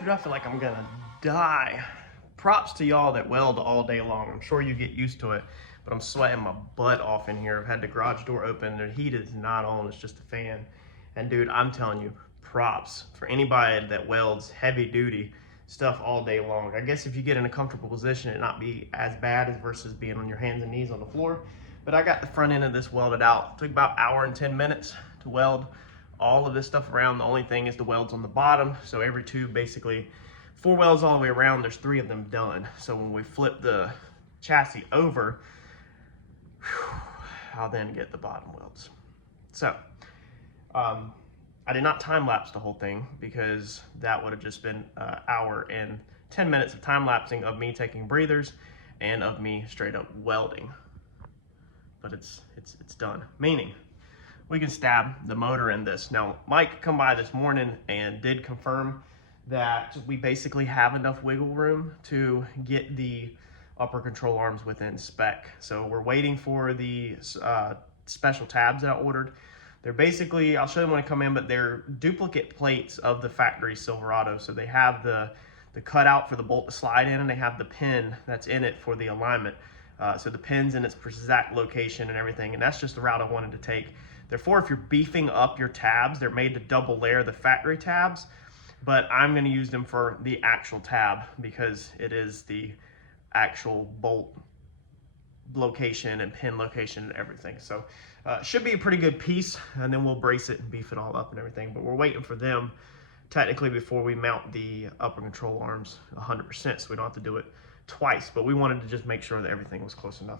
Dude, I feel like I'm gonna die. Props to y'all that weld all day long. I'm sure you get used to it, but I'm sweating my butt off in here. I've had the garage door open, the heat is not on, it's just a fan. And dude, I'm telling you, props for anybody that welds heavy duty stuff all day long. I guess if you get in a comfortable position, it not be as bad as versus being on your hands and knees on the floor. But I got the front end of this welded out. It took about an hour and 10 minutes to weld all of this stuff around. The only thing is the welds on the bottom. So every tube, basically 4 welds all the way around, there's 3 of them done. So when we flip the chassis over, I'll then get the bottom welds. So I did not time lapse the whole thing because that would have just been an hour and 10 minutes of time lapsing of me taking breathers and of me straight up welding. But it's done, meaning we can stab the motor in this. Now, Mike come by this morning and did confirm that we basically have enough wiggle room to get the upper control arms within spec. So we're waiting for the special tabs that I ordered. They're basically, I'll show them when I come in, but they're duplicate plates of the factory Silverado. So they have the cutout for the bolt to slide in, and they have the pin that's in it for the alignment. So the pin's in its exact location and everything, and that's just the route I wanted to take. Therefore, if you're beefing up your tabs, they're made to double layer the factory tabs, but I'm gonna use them for the actual tab because it is the actual bolt location and pin location and everything. So should be a pretty good piece, and then we'll brace it and beef it all up and everything, but we're waiting for them technically before we mount the upper control arms 100%, so we don't have to do it twice, but we wanted to just make sure that everything was close enough.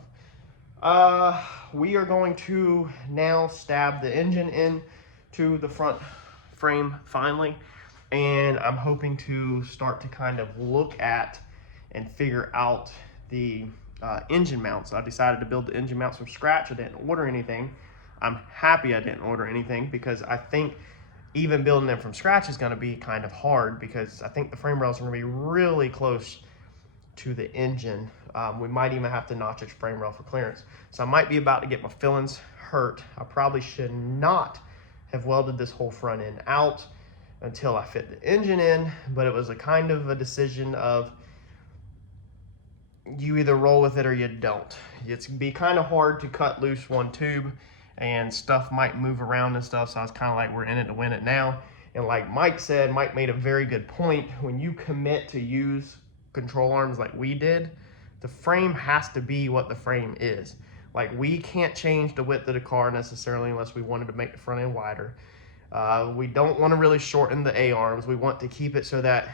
We are going to now stab the engine in to the front frame finally, and I'm hoping to start to kind of look at and figure out the engine mounts. I decided to build the engine mounts from scratch. I didn't order anything. I'm happy I didn't order anything because I think even building them from scratch is going to be kind of hard because I think the frame rails are going to be really close to the engine. We might even have to notch its frame rail for clearance. So I might be about to get my feelings hurt. I probably should not have welded this whole front end out until I fit the engine in, but it was a kind of a decision of you either roll with it or you don't. It's be kind of hard to cut loose one tube and stuff might move around and stuff. So I was kind of like, we're in it to win it now. And like Mike said, Mike made a very good point. When you commit to use control arms like we did, the frame has to be what the frame is. Like, we can't change the width of the car necessarily unless we wanted to make the front end wider. We don't want to really shorten the A-arms. We want to keep it so that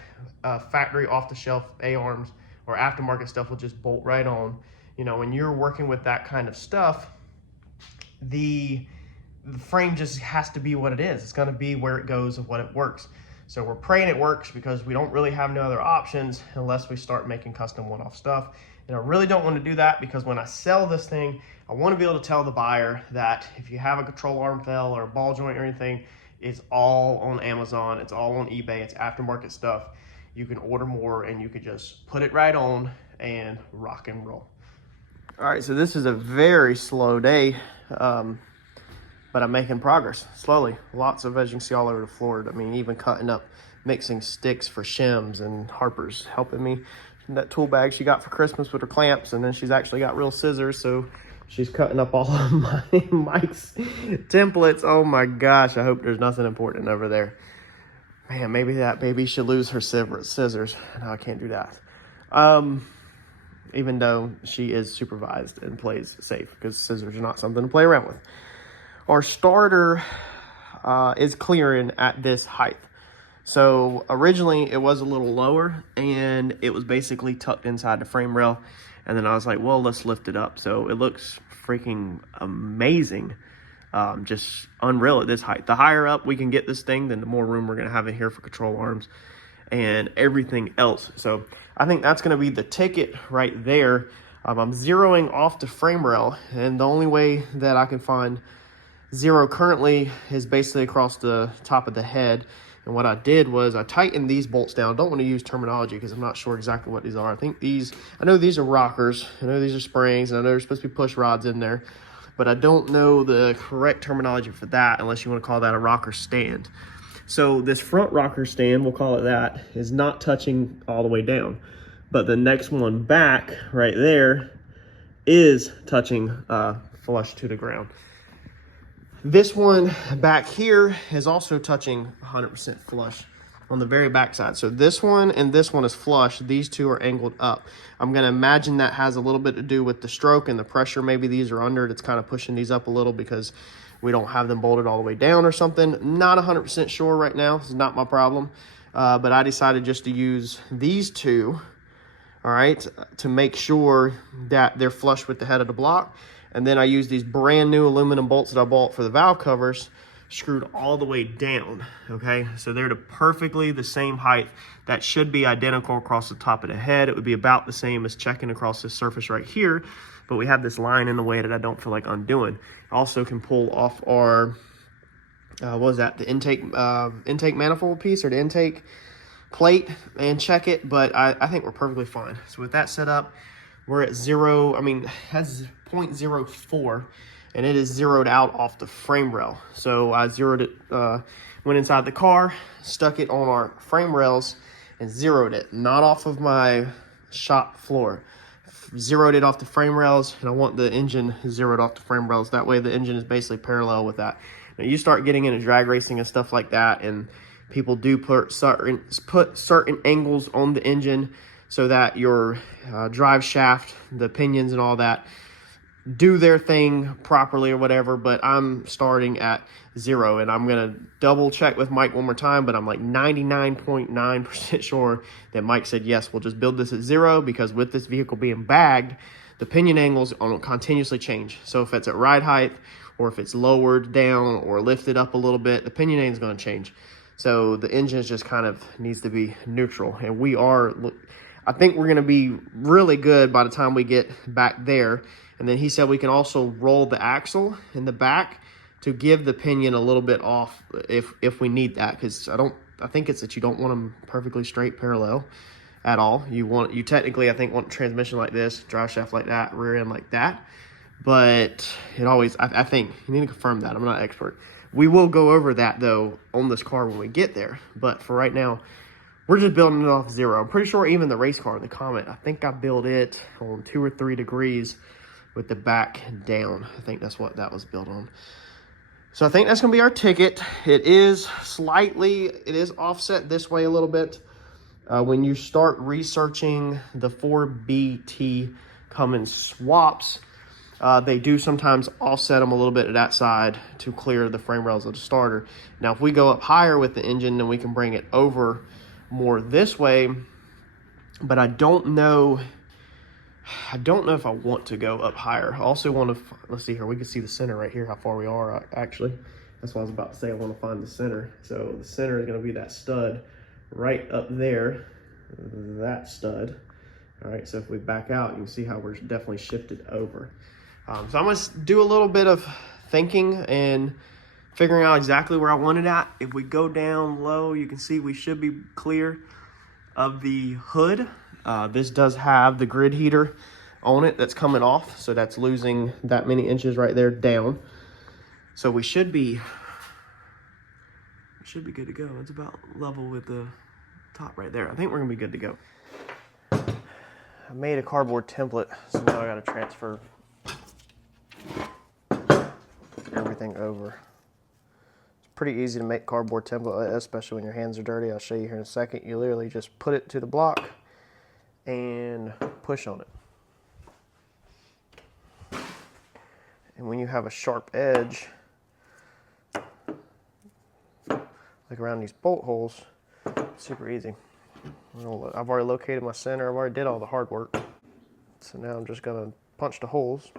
factory off-the-shelf A-arms or aftermarket stuff will just bolt right on. You know, when you're working with that kind of stuff, the frame just has to be what it is. It's going to be where it goes and what it works. So we're praying it works because we don't really have no other options unless we start making custom one-off stuff. And I really don't want to do that because when I sell this thing, I want to be able to tell the buyer that if you have a control arm fail or a ball joint or anything, it's all on Amazon, it's all on eBay, it's aftermarket stuff. You can order more and you could just put it right on and rock and roll. All right, so this is a very slow day, but I'm making progress slowly. Lots of, as you can see all over the floor. I mean, even cutting up, mixing sticks for shims, and Harper's helping me. That tool bag she got for Christmas with her clamps, and then she's actually got real scissors, so she's cutting up all of Mike's templates. Oh my gosh, I hope there's nothing important over there. Man, maybe that baby should lose her scissors. No, I can't do that. Even though she is supervised and plays safe, because scissors are not something to play around with. Our starter is clearing at this height. So originally it was a little lower and it was basically tucked inside the frame rail. And then I was like, well, let's lift it up. So it looks freaking amazing. Just unreal at this height. The higher up we can get this thing, then the more room we're gonna have in here for control arms and everything else. So I think that's gonna be the ticket right there. I'm zeroing off the frame rail, and the only way that I can find zero currently is basically across the top of the head. And what I did was I tightened these bolts down. I don't want to use terminology because I'm not sure exactly what these are. I know these are rockers. I know these are springs. And I know there's supposed to be push rods in there. But I don't know the correct terminology for that unless you want to call that a rocker stand. So this front rocker stand, we'll call it that, is not touching all the way down. But the next one back right there is touching flush to the ground. This one back here is also touching 100% flush on the very back side. So this one and this one is flush. These two are angled up. I'm gonna imagine that has a little bit to do with the stroke and the pressure. Maybe these are under it. It's kind of pushing these up a little because we don't have them bolted all the way down or something. Not 100% sure right now. It's not my problem. But I decided just to use these two, all right, to make sure that they're flush with the head of the block. And then I use these brand new aluminum bolts that I bought for the valve covers, screwed all the way down, okay? So they're perfectly the same height. That should be identical across the top of the head. It would be about the same as checking across this surface right here, but we have this line in the way that I don't feel like undoing. Also can pull off our, what was that, the intake manifold piece or the intake plate and check it, but I think we're perfectly fine. So with that set up, we're at zero, it has 0.04, and it is zeroed out off the frame rail. So I zeroed it, went inside the car, stuck it on our frame rails, and zeroed it, not off of my shop floor. Zeroed it off the frame rails, and I want the engine zeroed off the frame rails. That way the engine is basically parallel with that. Now you start getting into drag racing and stuff like that, and people do put certain angles on the engine so that your drive shaft, the pinions and all that, do their thing properly or whatever. But I'm starting at 0, and I'm gonna double check with Mike one more time, but I'm like 99.9% sure that Mike said, yes, we'll just build this at 0, because with this vehicle being bagged, the pinion angles will continuously change. So if it's at ride height, or if it's lowered down or lifted up a little bit, the pinion angle is gonna change. So the engine just kind of needs to be neutral, and I think we're gonna be really good by the time we get back there. And then he said we can also roll the axle in the back to give the pinion a little bit off if we need that, because I think it's that you don't want them perfectly straight parallel at all. You technically, I think, want transmission like this, drive shaft like that, rear end like that. But it always, I think, you need to confirm that. I'm not an expert. We will go over that though on this car when we get there. But for right now, we're just building it off 0. I'm pretty sure even the race car, the Comet, I think I built it on 2 or 3 degrees with the back down. I think that's what that was built on. So I think that's gonna be our ticket. It is offset this way a little bit. When you start researching the 4BT Cummins swaps, they do sometimes offset them a little bit to that side to clear the frame rails of the starter. Now, if we go up higher with the engine, then we can bring it over more this way, but I don't know if I want to go up higher. I also want to, let's see here, we can see the center right here, how far we are actually. That's what I was about to say. I want to find the center. So the center is going to be that stud right up there, that stud. All right, so if we back out, you can see how we're definitely shifted over. So I'm going to do a little bit of thinking and figuring out exactly where I want it at. If we go down low, you can see we should be clear of the hood. This does have the grid heater on it that's coming off, so that's losing that many inches right there down. So we should be good to go. It's about level with the top right there. I think we're gonna be good to go. I made a cardboard template, so now I gotta transfer everything over. It's pretty easy to make cardboard template, especially when your hands are dirty. I'll show you here in a second. You literally just put it to the block and push on it. And when you have a sharp edge, like around these bolt holes, it's super easy. I've already located my center. I've already did all the hard work. So now I'm just gonna punch the holes,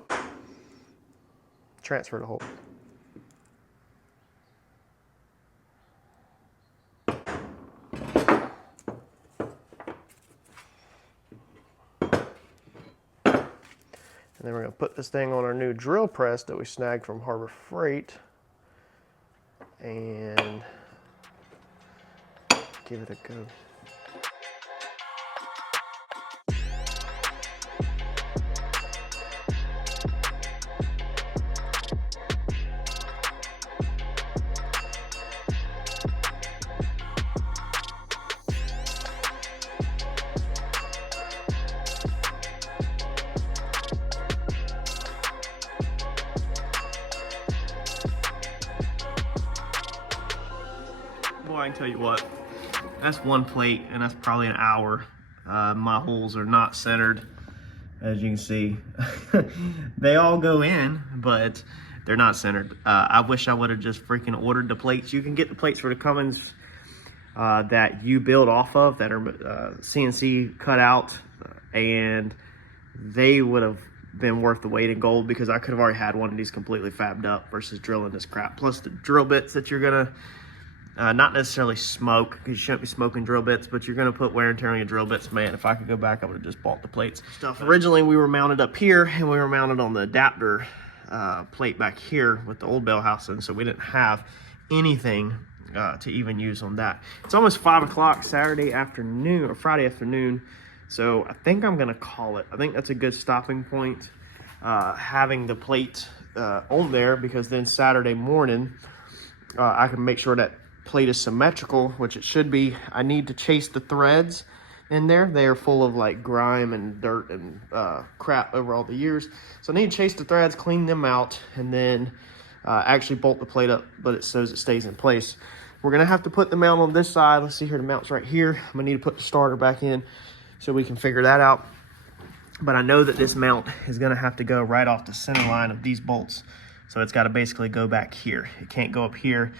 transfer the hole. And then we're going to put this thing on our new drill press that we snagged from Harbor Freight and give it a go. I can tell you what, that's one plate, and that's probably an hour. My holes are not centered, as you can see. They all go in, but they're not centered. I wish I would have just freaking ordered the plates. You can get the plates for the Cummins that you build off of that are CNC cut out, and they would have been worth the weight in gold, because I could have already had one of these completely fabbed up versus drilling this crap. Plus the drill bits that you're gonna not necessarily smoke, because you shouldn't be smoking drill bits, but you're gonna put wear and tear on your drill bits. Man, if I could go back, I would have just bought the plates. Stuff. Originally we were mounted up here, and we were mounted on the adapter plate back here with the old bell housing, so we didn't have anything to even use on that. It's almost 5 o'clock Saturday afternoon, or Friday afternoon, so I think I'm gonna call it. I think that's a good stopping point, having the plate on there, because then Saturday morning I can make sure that plate is symmetrical, which it should be. I need to chase the threads in there. They are full of like grime and dirt and crap over all the years, so I need to chase the threads, clean them out, and then actually bolt the plate up, but it so it stays in place. We're gonna have to put the mount on this side. Let's see here, the mount's right here. I'm gonna need to put the starter back in so we can figure that out. But I know that this mount is gonna have to go right off the center line of these bolts, so it's got to basically go back here. It can't go up here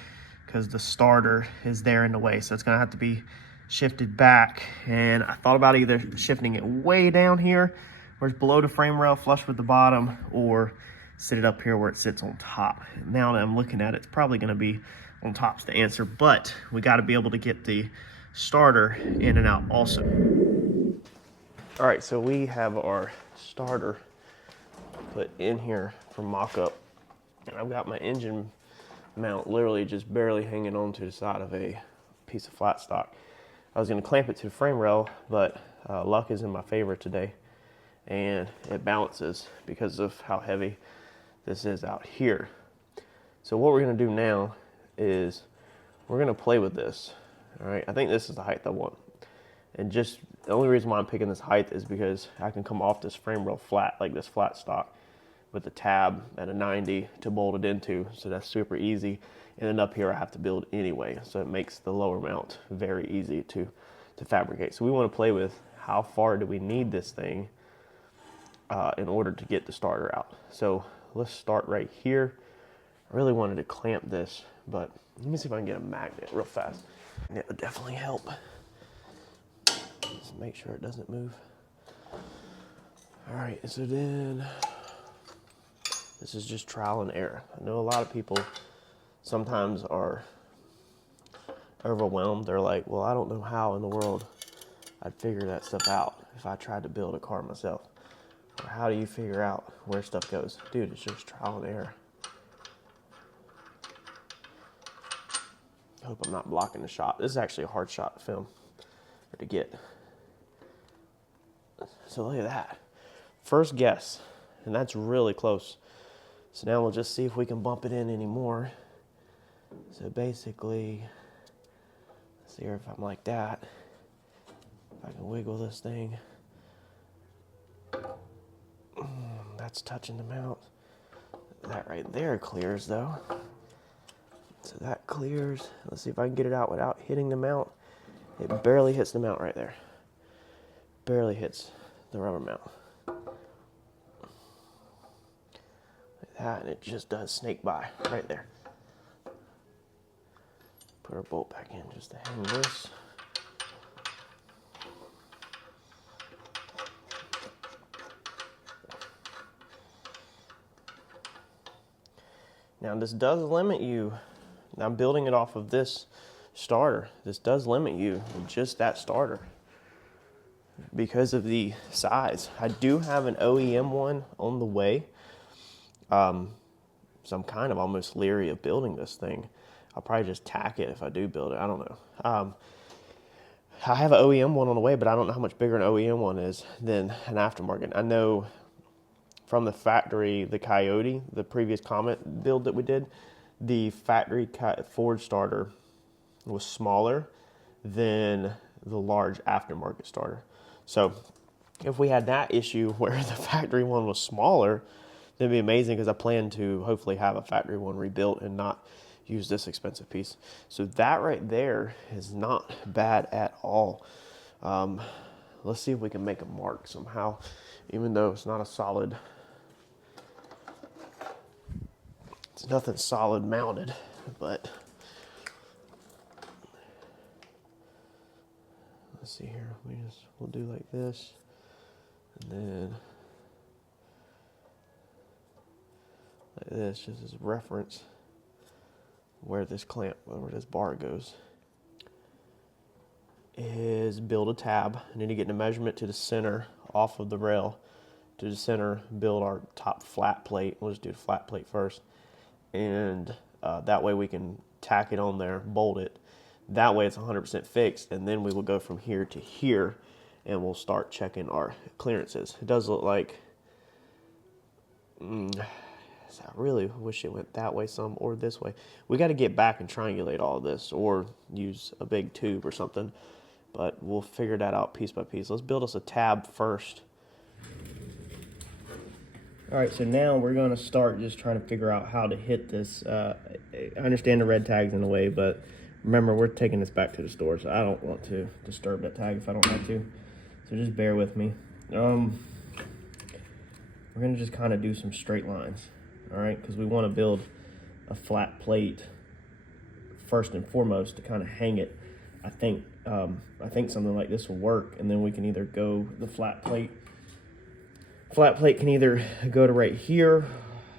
because the starter is there in the way, so it's gonna have to be shifted back. And I thought about either shifting it way down here where it's below the frame rail flush with the bottom, or sit it up here where it sits on top. Now that I'm looking at it, it's probably gonna be on top's the answer, but we got to be able to get the starter in and out also. All right, so we have our starter put in here for mock-up, and I've got my engine mount literally just barely hanging on to the side of a piece of flat stock. I was going to clamp it to the frame rail, but luck is in my favor today, and it balances because of how heavy this is out here. So what we're going to do now is we're going to play with this. All right, I think this is the height I want, and just the only reason why I'm picking this height is because I can come off this frame rail flat, like this flat stock, with the tab at a 90 to bolt it into, so that's super easy. And then up here I have to build anyway, so it makes the lower mount very easy to fabricate. So we want to play with how far do we need this thing in order to get the starter out. So let's start right here. I really wanted to clamp this, but let me see if I can get a magnet real fast. It would definitely help. Just make sure it doesn't move. All right, so then this is just trial and error. I know a lot of people sometimes are overwhelmed. They're like, well, I don't know how in the world I'd figure that stuff out if I tried to build a car myself. Or how do you figure out where stuff goes? Dude, it's just trial and error. I hope I'm not blocking the shot. This is actually a hard shot to film, or to get. So look at that. First guess, and that's really close. So now we'll just see if we can bump it in anymore. So basically, let's see here if I'm like that. If I can wiggle this thing. That's touching the mount. That right there clears though. So that clears. Let's see if I can get it out without hitting the mount. It barely hits the mount right there. Barely hits the rubber mount. Like that, and it just does snake by right there. Put our bolt back in just to hang this. Now this does limit you. I'm building it off of this starter. This does limit you with just that starter because of the size. I do have an OEM one on the way, so I'm kind of almost leery of building this thing. I'll probably just tack it if I do build it. I don't know. I have an OEM one on the way, but I don't know how much bigger an OEM one is than an aftermarket. I know from the factory, the Coyote, the previous Comet build that we did, the factory Ford starter was smaller than the large aftermarket starter. So if we had that issue where the factory one was smaller, that'd be amazing, because I plan to hopefully have a factory one rebuilt and not use this expensive piece. So that right there is not bad at all. Let's see if we can make a mark somehow, even though it's not a solid, it's nothing solid mounted, but let's see here. We'll do like this, and then like this, just as a reference where this bar goes. Is build a tab. I need to get a measurement to the center off of the rail to the center, build our top flat plate. We'll just do the flat plate first, and that way we can tack it on there, bolt it. That way it's 100% fixed, and then we will go from here to here and we'll start checking our clearances. It does look like I really wish it went that way some or this way. We got to get back and triangulate all of this or use a big tube or something, but we'll figure that out piece by piece. Let's build us a tab first. All right, so now we're going to start just trying to figure out how to hit this. I understand the red tag's in the way, but remember, we're taking this back to the store, so I don't want to disturb that tag if I don't have to. So just bear with me. We're going to just kind of do some straight lines, all right? Because we want to build a flat plate first and foremost to kind of hang it. I think something like this will work, and then we can either go the flat plate. Flat plate can either go to right here.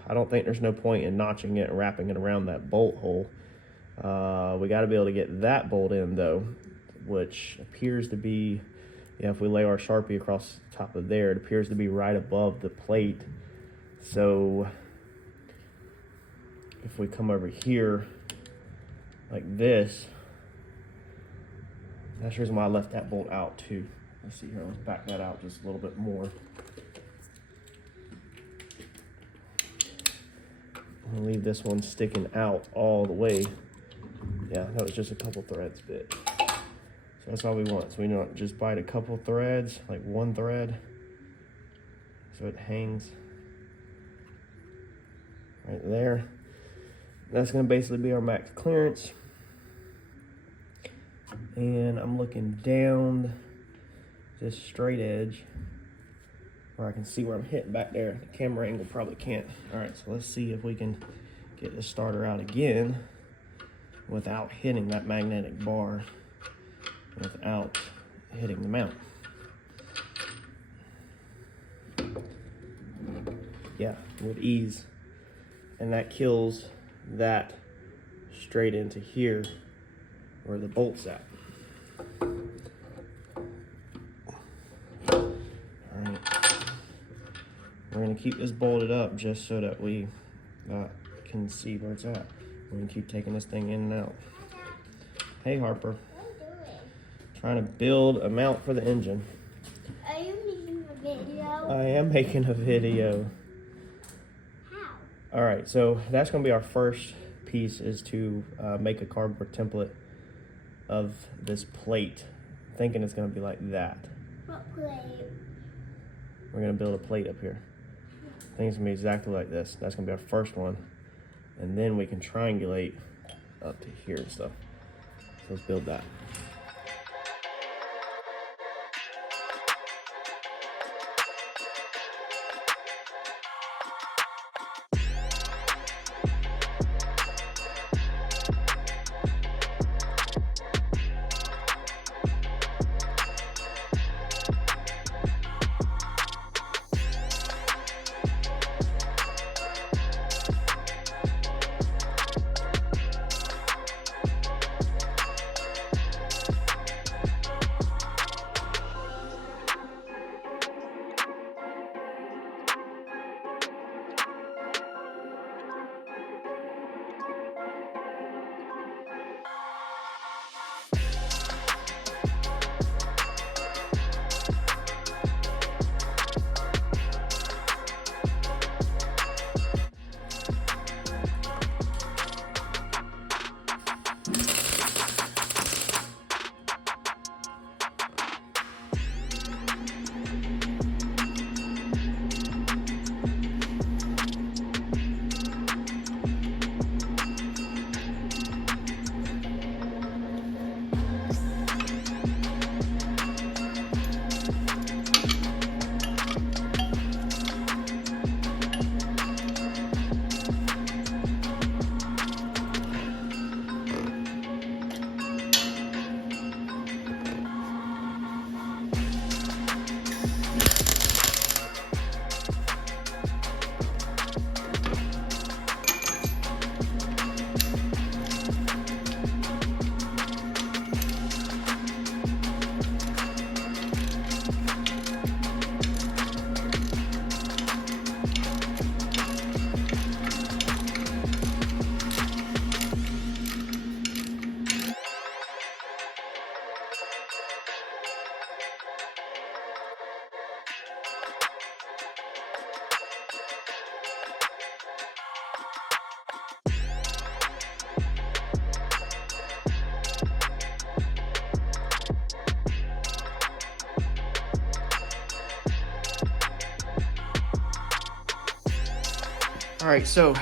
I don't think there's no point in notching it and wrapping it around that bolt hole. We got to be able to get that bolt in though, which appears to be, yeah, if we lay our Sharpie across the top of there, it appears to be right above the plate. So if we come over here like this, that's the reason why I left that bolt out too. Let's see here, let's back that out just a little bit more. I'll leave this one sticking out all the way. Yeah, that was just a couple threads bit. So that's all we want. So we don't just bite a couple threads, like one thread, so it hangs right there. That's gonna basically be our max clearance. And I'm looking down this straight edge where I can see where I'm hitting back there. The camera angle probably can't. All right, so let's see if we can get the starter out again without hitting that magnetic bar, without hitting the mount. Yeah, with ease. And that kills that straight into here where the bolt's at. All right. We're gonna keep this bolted up just so that we can see where it's at. We're gonna keep taking this thing in and out. Hey Harper. Trying to build a mount for the engine. Are you making a video? I am making a video. How? All right, so that's gonna be our first piece, is to make a cardboard template of this plate. I'm thinking it's gonna be like that. What plate? We're gonna build a plate up here. I think it's gonna be exactly like this. That's gonna be our first one. And then we can triangulate up to here and stuff. So let's build that. All right, so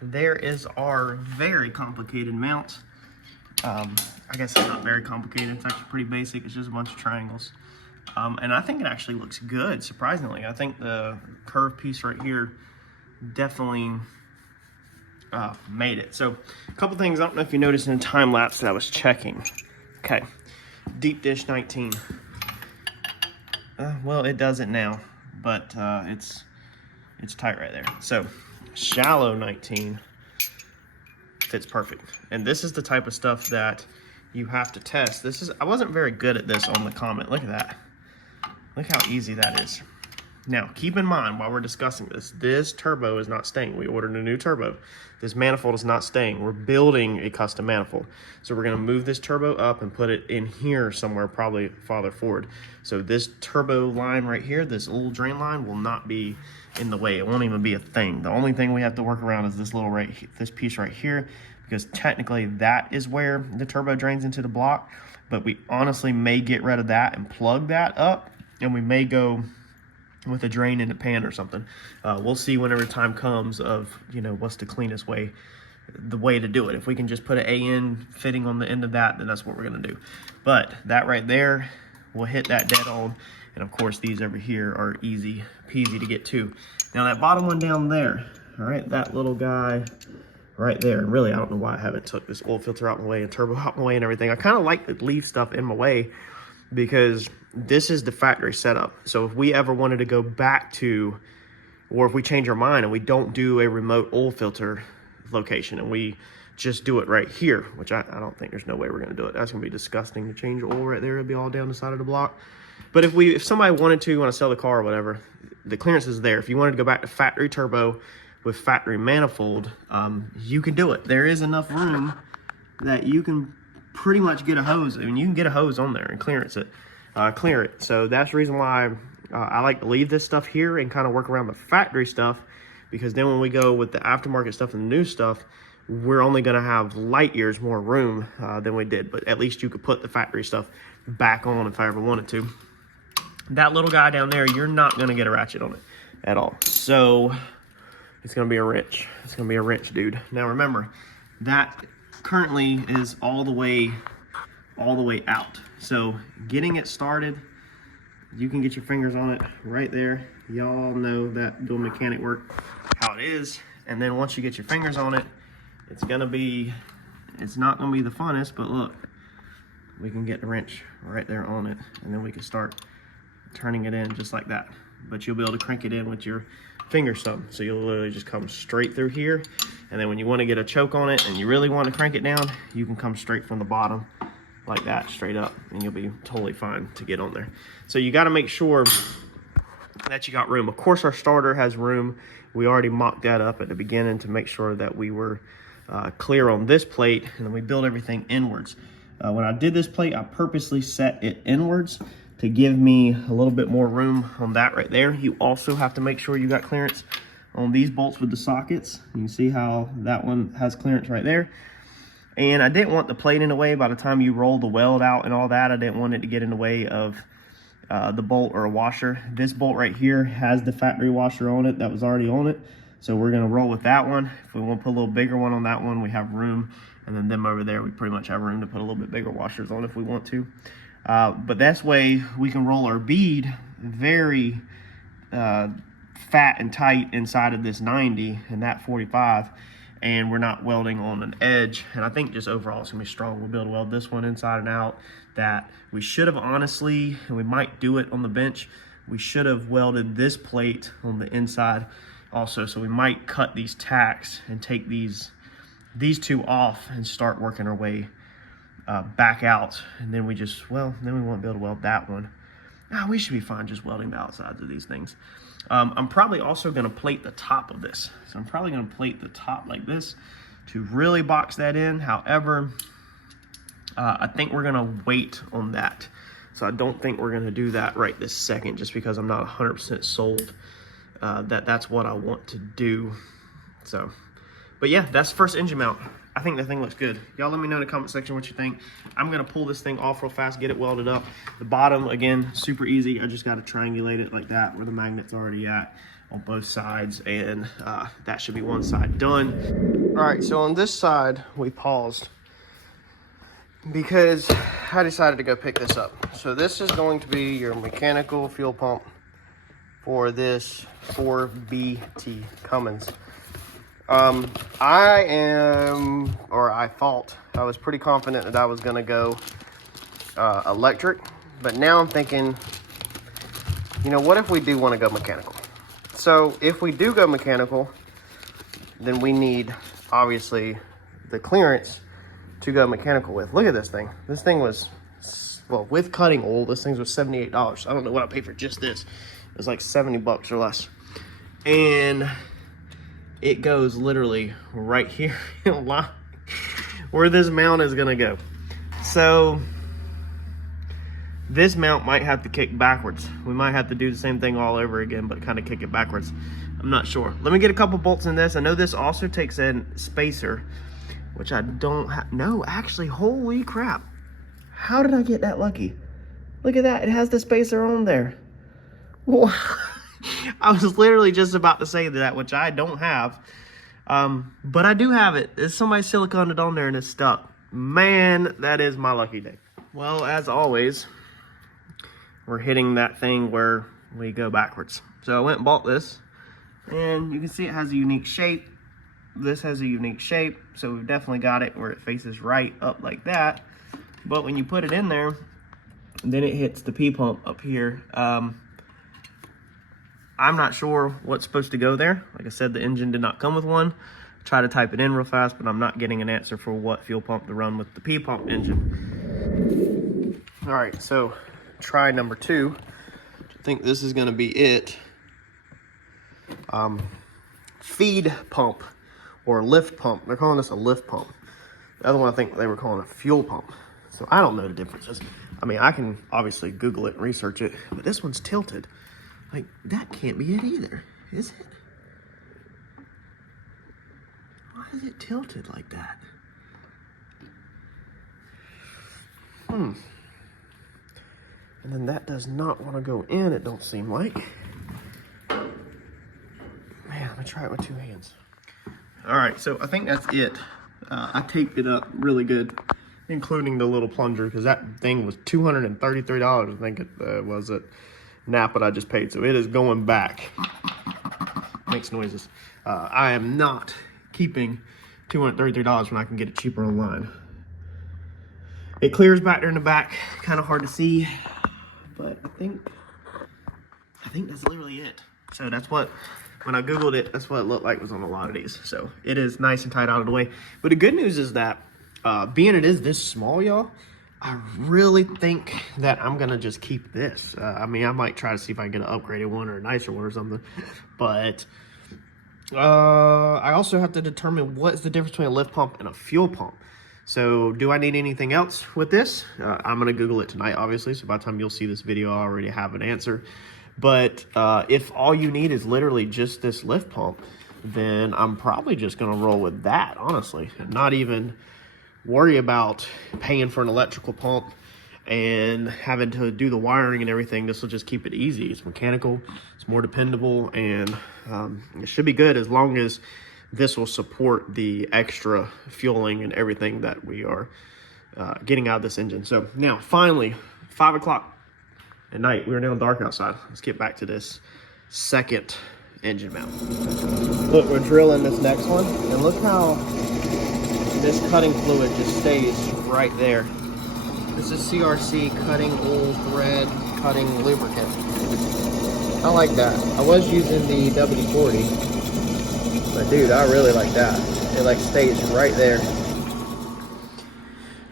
there is our very complicated mount. I guess it's not very complicated. It's actually pretty basic. It's just a bunch of triangles. And I think it actually looks good, surprisingly. I think the curved piece right here definitely made it. So a couple things, I don't know if you noticed in the time lapse that I was checking. Okay, deep dish 19. Well, it does it now, but it's tight right there. So shallow 19 fits perfect. And this is the type of stuff that you have to test. I wasn't very good at this on the Comet. Look at that. Look how easy that is. Now, keep in mind while we're discussing this turbo is not staying. We ordered a new turbo. This manifold is not staying. We're building a custom manifold. So we're gonna move this turbo up and put it in here somewhere, probably farther forward. So this turbo line right here, this little drain line, will not be in the way. It won't even be a thing. The only thing we have to work around is this piece right here, because technically that is where the turbo drains into the block. But we honestly may get rid of that and plug that up, and we may go with a drain in the pan or something. We'll see whenever time comes of, you know, what's the cleanest way, the way to do it. If we can just put an AN fitting on the end of that, then that's what we're gonna do. But that right there will hit that dead on. And of course, these over here are easy peasy to get to. Now that bottom one down there, all right, that little guy right there. And really, I don't know why I haven't took this oil filter out my way and turbo out my way and everything. I kind of like to leave stuff in my way because this is the factory setup. So if we ever wanted to go back to, or if we change our mind and we don't do a remote oil filter location and we just do it right here, which I don't think there's no way we're gonna do it. That's gonna be disgusting to change oil right there. It'll be all down the side of the block. But if somebody wanted to, want to sell the car or whatever, the clearance is there. If you wanted to go back to factory turbo with factory manifold, you can do it. There is enough room that you can pretty much get a hose. I mean, you can get a hose on there and clear it. So that's the reason why I like to leave this stuff here and kind of work around the factory stuff, because then when we go with the aftermarket stuff and the new stuff, we're only going to have light years more room than we did. But at least you could put the factory stuff back on if I ever wanted to. That little guy down there, you're not going to get a ratchet on it at all. So it's going to be a wrench. It's going to be a wrench, dude. Now remember, that currently is all the way out. So getting it started, you can get your fingers on it right there. Y'all know that doing mechanic work, how it is. And then once you get your fingers on it, it's not gonna be the funnest, but look, we can get the wrench right there on it, and then we can start turning it in just like that. But you'll be able to crank it in with your finger thumb. So you'll literally just come straight through here. And then when you want to get a choke on it and you really want to crank it down, you can come straight from the bottom like that, straight up, and you'll be totally fine to get on there. So you got to make sure that you got room. Of course, our starter has room. We already mocked that up at the beginning to make sure that we were clear on this plate, and then we build everything inwards. When I did this plate, I purposely set it inwards to give me a little bit more room on that right there. You also have to make sure you got clearance on these bolts with the sockets. You can see how that one has clearance right there. And I didn't want the plate in the way by the time you roll the weld out and all that. I didn't want it to get in the way of the bolt or a washer. This bolt right here has the factory washer on it that was already on it. So we're gonna roll with that one. If we want to put a little bigger one on that one, we have room. And then them over there, we pretty much have room to put a little bit bigger washers on if we want to. But that's way we can roll our bead very fat and tight inside of this 90 and that 45, and we're not welding on an edge. And I think just overall it's gonna be strong. We'll be able to weld this one inside and out. That we should have honestly, and we might do it on the bench, we should have welded this plate on the inside also. So we might cut these tacks and take these two off and start working our way back out. And then we just, well, then we won't be able to weld that one. We should be fine just welding the outsides of these things. I'm probably also gonna plate the top of this. So I'm probably gonna plate the top like this to really box that in. However, I think we're gonna wait on that. So I don't think we're gonna do that right this second, just because I'm not 100% sold that that's what I want to do. So, but yeah, that's the first engine mount. I think the thing looks good. Y'all let me know in the comment section what you think. I'm gonna pull this thing off real fast, get it welded up. The bottom, again, super easy. I just gotta triangulate it like that where the magnet's already at on both sides, and that should be one side done. All right, so on this side, we paused because I decided to go pick this up. So this is going to be your mechanical fuel pump for this 4BT Cummins. I thought, I was pretty confident that I was gonna go electric, but now I'm thinking, you know, what if we do wanna go mechanical? So if we do go mechanical, then we need, obviously, the clearance to go mechanical with. Look at this thing. This thing was, well, with cutting oil, this thing was $78. I don't know what I paid for just this. It was like 70 bucks or less. And it goes literally right here in line where this mount is gonna go. So this mount might have to kick backwards. We might have to do the same thing all over again, but kind of kick it backwards. I'm not sure. Let me get a couple bolts in this. I know this also takes in spacer, which I don't have. No, actually, holy crap. How did I get that lucky? Look at that, it has the spacer on there. Wow. I was literally just about to say that, which I don't have. But I do have it. It's somebody siliconed it on there and it's stuck. Man, that is my lucky day. Well, as always, we're hitting that thing where we go backwards. So I went and bought this, and you can see it has a unique shape. This has a unique shape, so we've definitely got it where it faces right up like that. But when you put it in there, then it hits the P pump up here. I'm not sure what's supposed to go there. Like I said, the engine did not come with one. Try to type it in real fast, but I'm not getting an answer for what fuel pump to run with the P pump engine. All right, so try number 2. I think this is gonna be it. Feed pump or lift pump. They're calling this a lift pump. The other one, I think they were calling a fuel pump. So I don't know the differences. I mean, I can obviously Google it and research it, but this one's tilted. Like, that can't be it either, is it? Why is it tilted like that? And then that does not want to go in, it don't seem like. Man, let me try it with 2 hands. All right, so I think that's it. I taped it up really good, including the little plunger, because that thing was $233, I think it was at Napa I just paid, so it is going back. Makes noises. I am not keeping $233 when I can get it cheaper online. It clears back there in the back, kind of hard to see, but I think that's literally it. So that's what, when I Googled it, that's what it looked like was on a lot of these. So it is nice and tight out of the way. But the good news is that being it is this small, y'all, I really think that I'm gonna just keep this. I mean, I might try to see if I can get an upgraded one or a nicer one or something, but I also have to determine what is the difference between a lift pump and a fuel pump. So do I need anything else with this? I'm gonna Google it tonight, obviously, so by the time you'll see this video, I already have an answer. But if all you need is literally just this lift pump, then I'm probably just gonna roll with that, honestly, and not even worry about paying for an electrical pump and having to do the wiring and everything. This will just keep it easy. It's mechanical, it's more dependable, and it should be good as long as this will support the extra fueling and everything that we are getting out of this engine. So now, finally, 5 o'clock at night, we're now dark outside. Let's get back to this second engine mount. Look, we're drilling this next one, and look how this cutting fluid just stays right there. This is CRC cutting oil thread cutting lubricant. I like that. I was using the WD-40, but dude, I really like that. It like stays right there.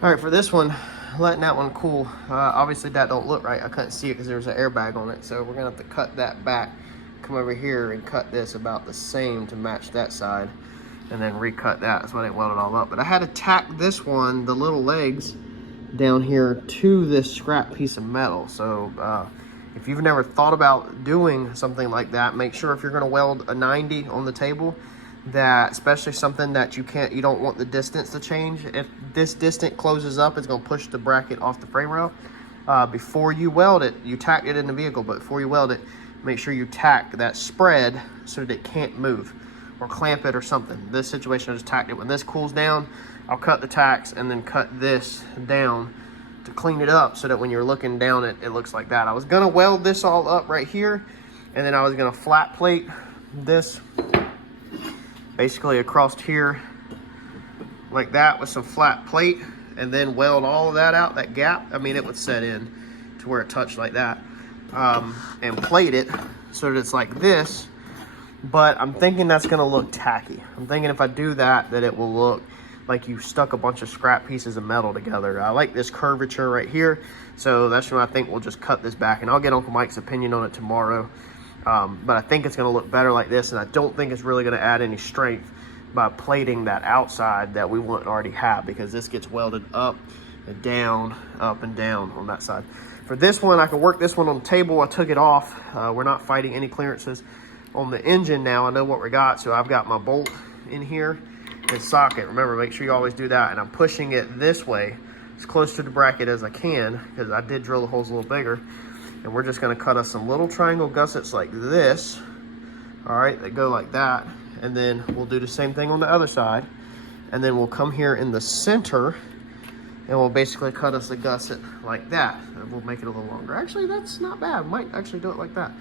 All right, for this one, letting that one cool. Obviously that don't look right. I couldn't see it because there was an airbag on it. So we're gonna have to cut that back, come over here and cut this about the same to match that side, and then recut that. That's why I didn't weld it all up. But I had to tack this one, the little legs, down here to this scrap piece of metal. So if you've never thought about doing something like that, make sure if you're gonna weld a 90 on the table, that especially something that you don't want the distance to change. If this distance closes up, it's gonna push the bracket off the frame rail. Before you weld it, you tacked it in the vehicle, but before you weld it, make sure you tack that spread so that it can't move, or clamp it or something. This situation, I just tacked it. When this cools down, I'll cut the tacks and then cut this down to clean it up so that when you're looking down it looks like that. I was gonna weld this all up right here, and then I was gonna flat plate this basically across here like that with some flat plate, and then weld all of that out, that gap. I mean, it would set in to where it touched like that, and plate it so that it's like this. But I'm thinking that's gonna look tacky. I'm thinking if I do that, that it will look like you stuck a bunch of scrap pieces of metal together. I like this curvature right here, so that's when I think we'll just cut this back, and I'll get Uncle Mike's opinion on it tomorrow. But I think it's gonna look better like this, and I don't think it's really gonna add any strength by plating that outside that we wouldn't already have, because this gets welded up and down, up and down on that side. For this one, I can work this one on the table. I took it off. We're not fighting any clearances on the engine now. I know what we got, so I've got my bolt in here and socket. Remember, make sure you always do that. And I'm pushing it this way as close to the bracket as I can, because I did drill the holes a little bigger. And we're just gonna cut us some little triangle gussets like this. All right, they go like that. And then we'll do the same thing on the other side. And then we'll come here in the center and we'll basically cut us a gusset like that. And we'll make it a little longer. Actually, that's not bad. Might actually do it like that.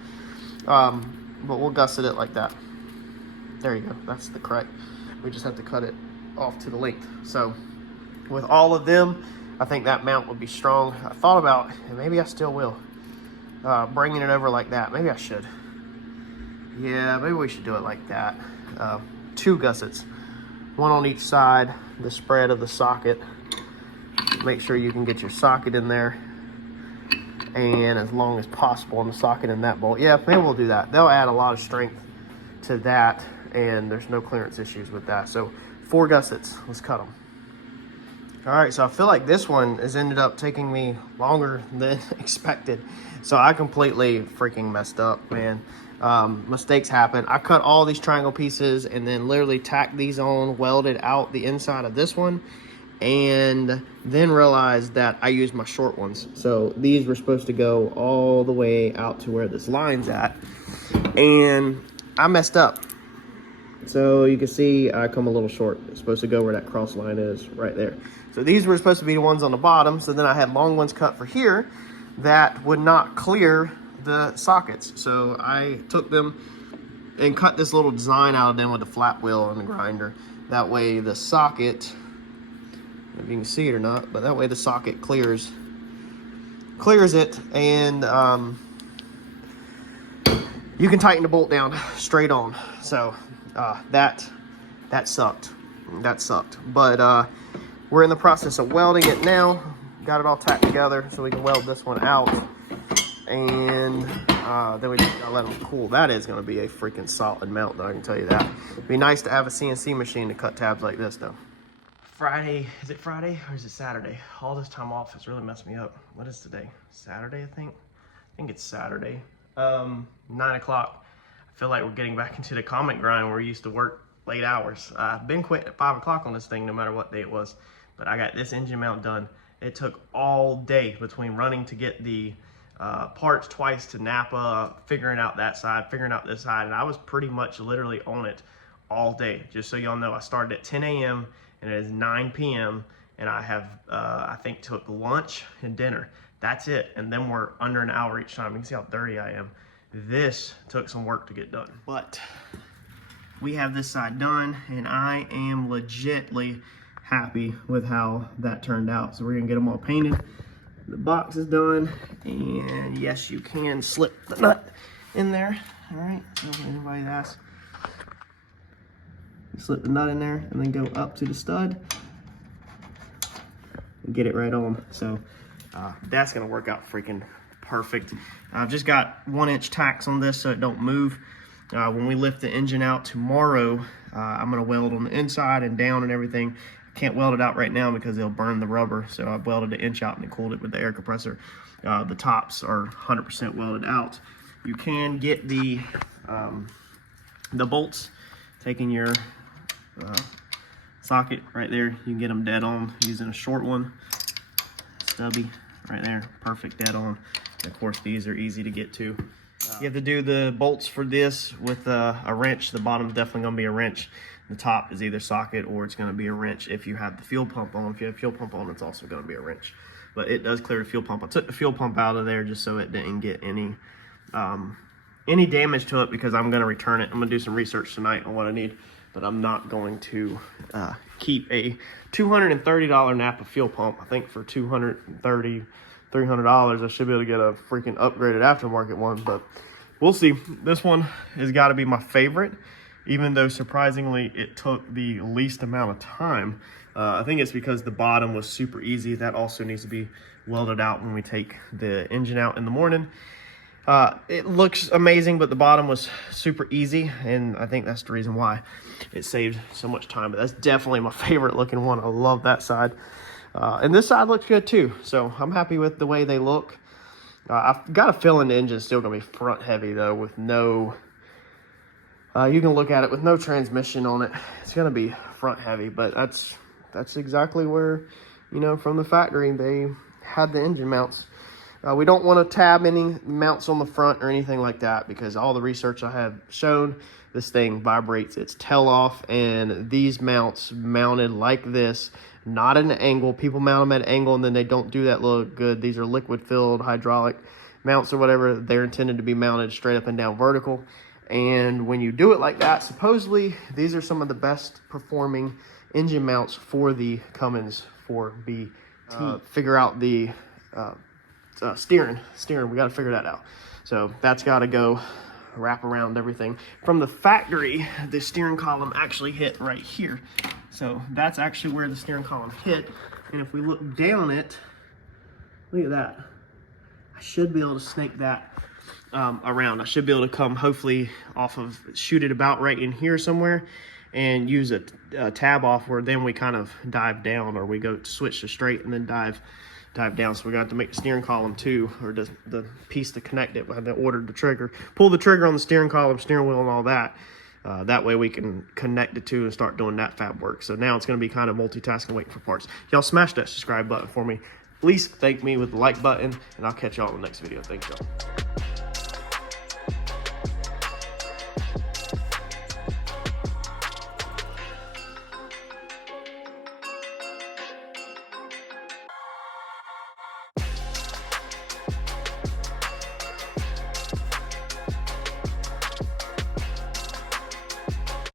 But we'll gusset it like that. There you go, that's the correct. We just have to cut it off to the length. So with all of them, I think that mount would be strong. I thought about, and maybe I still will, bringing it over like that. Maybe I should. Yeah, maybe we should do it like that. 2 gussets, one on each side, the spread of the socket. Make sure you can get your socket in there, and as long as possible on the socket in that bolt. Yeah, maybe we'll do that. They'll add a lot of strength to that, and there's no clearance issues with that. So 4 gussets, let's cut them. All right, so I feel like this one has ended up taking me longer than expected. So I completely freaking messed up, man. Mistakes happen. I cut all these triangle pieces and then literally tacked these on, welded out the inside of this one, and then realized that I used my short ones. So these were supposed to go all the way out to where this line's at, and I messed up. So you can see I come a little short. It's supposed to go where that cross line is, right there. So these were supposed to be the ones on the bottom. So then I had long ones cut for here that would not clear the sockets. So I took them and cut this little design out of them with the flat wheel and the grinder. That way the socket, if you can see it or not, but that way the socket clears it, and you can tighten the bolt down straight on. So that sucked. But we're in the process of welding it now. Got it all tacked together so we can weld this one out, and then we just gotta let them cool. That is going to be a freaking solid mount, though, I can tell you that. It'd be nice to have a CNC machine to cut tabs like this, though. Friday, is it Friday or is it Saturday? All this time off has really messed me up. What is today? Saturday, I think it's Saturday. 9 o'clock. I feel like we're getting back into the Comet grind where we used to work late hours. I've been quitting at 5 o'clock on this thing no matter what day it was, but I got this engine mount done. It took all day between running to get the parts twice to Napa, figuring out that side, figuring out this side, and I was pretty much literally on it all day. Just so y'all know, I started at 10 a.m. and it is 9 p.m. and I have, I think, took lunch and dinner. That's it, and then we're under an hour each time. You can see how dirty I am. This took some work to get done, but we have this side done, and I am legitly happy with how that turned out. So we're gonna get them all painted. The box is done, and yes, you can slip the nut in there. All right, so if anybody asks, slip the nut in there and then go up to the stud and get it right on. So that's gonna work out freaking perfect. I've just got 1-inch tacks on this so it don't move. When we lift the engine out tomorrow, I'm gonna weld on the inside and down and everything. Can't weld it out right now because it'll burn the rubber. So I've welded the inch out and cooled it with the air compressor. The tops are 100% welded out. You can get the bolts, taking your socket right there. You can get them dead on using a short one, stubby right there, perfect dead on. And of course, these are easy to get to. You have to do the bolts for this with a wrench. The bottom's definitely going to be a wrench. The top is either socket or it's going to be a wrench if you have the fuel pump on. If you have fuel pump on, it's also going to be a wrench. But it does clear the fuel pump. I took the fuel pump out of there just so it didn't get any damage to it, because I'm going to return it. I'm going to do some research tonight on what I need, but I'm not going to keep a $230 Napa fuel pump. I think for $230, $300, I should be able to get a freaking upgraded aftermarket one, but we'll see. This one has got to be my favorite, even though surprisingly it took the least amount of time. I think it's because the bottom was super easy. That also needs to be welded out when we take the engine out in the morning. It looks amazing, but the bottom was super easy, and I think that's the reason why it saved so much time. But that's definitely my favorite looking one. I love that side. And this side looks good too, so I'm happy with the way they look. I've got a feeling the engine's still going to be front heavy though, with no, you can look at it with no transmission on it. It's going to be front heavy, but that's exactly where, you know, from the factory they had the engine mounts. We don't want to tab any mounts on the front or anything like that, because all the research I have shown, this thing vibrates its tail off, and these mounts mounted like this, not at an angle. People mount them at an angle and then they don't do that look good. These are liquid filled hydraulic mounts or whatever. They're intended to be mounted straight up and down vertical. And when you do it like that, supposedly these are some of the best performing engine mounts for the Cummins 4BT. Figure out the steering. We got to figure that out. So that's got to go wrap around everything. From the factory, the steering column actually hit right here. So that's actually where the steering column hit. And if we look down it, look at that. I should be able to snake that around. I should be able to come, hopefully, shoot it about right in here somewhere, and use a tab off where then we kind of dive down, or we go switch to straight and then dive down. So we got to make the steering column too, or the piece to connect it. We had to order the trigger, pull the trigger on the steering column, steering wheel, and all that. That way we can connect the two and start doing that fab work. So now it's going to be kind of multitasking, waiting for parts. Y'all smash that subscribe button for me. Please thank me with the like button, and I'll catch y'all in the next video. Thanks, y'all.